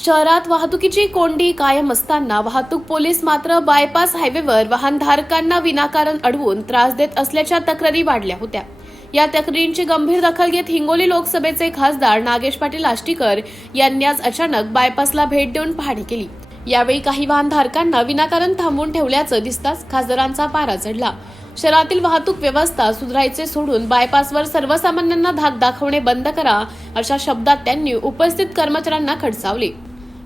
शहरात वाहतुकीची कोंडी कायम असताना वाहतूक पोलीस मात्र बायपास हायवेवर वाहनधारकांना विनाकारण अडवून त्रास देत असल्याच्या तक्रारी वाढल्या होत्या। या तक्रारींची गंभीर दखल घेत हिंगोली लोकसभेचे खासदार नागेश पाटील आष्टीकर यांनी आज अचानक बायपासला भेट देऊन पाहणी केली। यावेळी काही वाहनधारकांना विनाकारण थांबवून ठेवल्याचं दिसताच खासदारांचा पारा चढला। शहरातील वाहतूक व्यवस्था सुधारायचे सोडून बायपासवर सर्वसामान्यांना धाक दाखवणे बंद करा अशा शब्दात त्यांनी उपस्थित कर्मचाऱ्यांना खडसावले।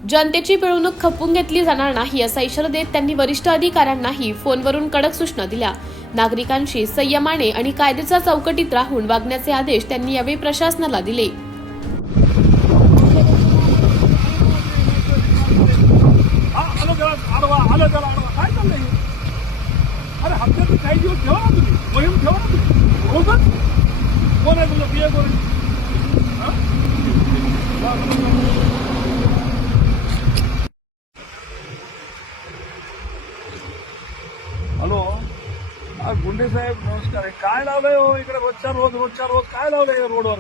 जनतेची पिळवणूक खपवून घेतली जाणार नाही असा इशारा देत त्यांनी वरिष्ठ अधिकाऱ्यांनाही फोनवरून कडक सूचना दिल्या। नागरिकांशी संयमाने आणि कायद्याच्या चौकटीत राहून वागण्याचे आदेश त्यांनी यावेळी प्रशासनाला दिले। अरे हप्त्यातून काही दिवस ठेवा ना तुम्ही, मोहीम ठेवा ना तुम्ही रोजच। कोण आहे तुझं पीए कोण हॅलो गुंडे साहेब नमस्कार। काय लावलंय हो इकडे रोजच्या रोज काय लावलंय रोडवर?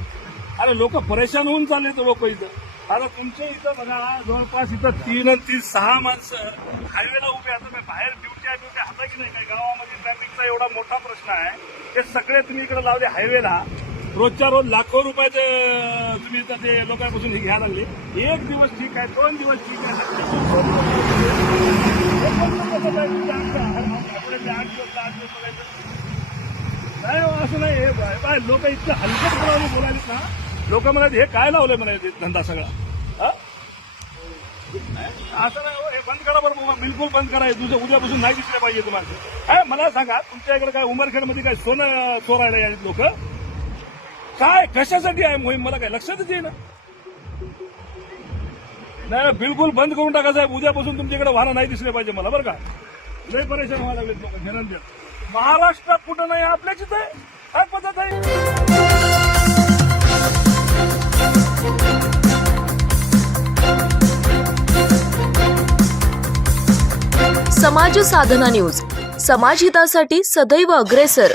अरे लोक परेशान होऊन चालले तर लोक इथं। आता तुमच्या इथं बघा जवळपास इथं 3-6 माणसं हायवेला उभे। आता मी बाहेर ड्युटी हाता की नाही काय गावामध्ये ट्रॅफिकचा एवढा मोठा प्रश्न आहे, ते सगळे तुम्ही इकडे लावले हायवेला। रोजच्या रोज लाखो रुपयाचे तुम्ही इथं ते लोकांपासून हे घ्यायला लागले। एक दिवस ठीक आहे, 2 दिवस ठीक आहे, नाही असं नाही। हे लोक इतकं हलकट बोलायला ना, लोक म्हणाले हे काय लावलंय म्हणायचे धंदा सगळा। असं नाही हो, हे बंद करा बरोबर, बिलकुल बंद करा। उद्यापासून नाही दिसले पाहिजे तुम्हाला। काय मला सांगा, तुमच्या इकडे काय उमरखेडमध्ये काय सोनं चोरायला यायचे लोक? काय कशासाठी आहे मोहीम मला काय लक्षातच येईना। नाही बिलकुल बंद करून टाका साहेब, उद्यापासून तुमच्याकडे वाहनं नाही दिसले पाहिजे मला, बरं का? लय परेशान व्हायला लागले लोक घेणं। महाराष्ट्रात कुठं नाही, आपल्याचीच आहे। काय पद्धत आहे? समाज साधना न्यूज, समाजहितासाठी सदैव अग्रेसर।